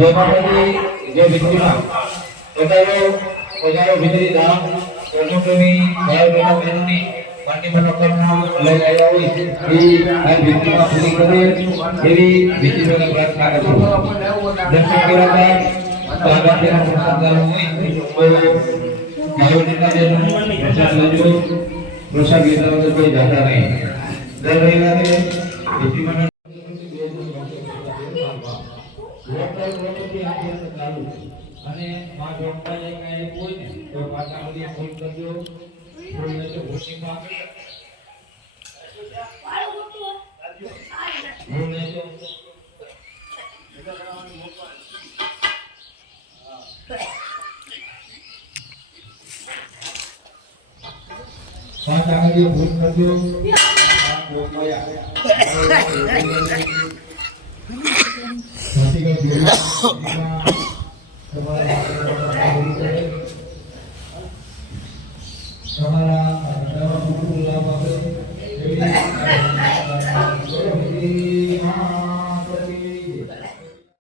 જેમાંથી જે વિધિમાં ઓજારો વિધિ દાન પ્રજોપ્રેમી ભાઈ બહેનોની પાર્ટી મનોકામના લઈ આવ્યા હોય એ આ વિધિમાં પૂરી કરે એવી વિધિઓને પ્રાર્થના કરું દર્શન કર્યા આગળના સંસ્કારો હોય તો ભાઈ બહેનો પ્રસાદ લીધા વગર કોઈ જાતા નહીં દર રવિવારે વિધિમાં અને માં જોડતા જાય કાંઈ કોઈ ને તો પાછા બધી ફોન કરજો ફોન લેજો હોશીમાં ફોન લેજો પાછા બધી ફોન કરજો Nanti kalau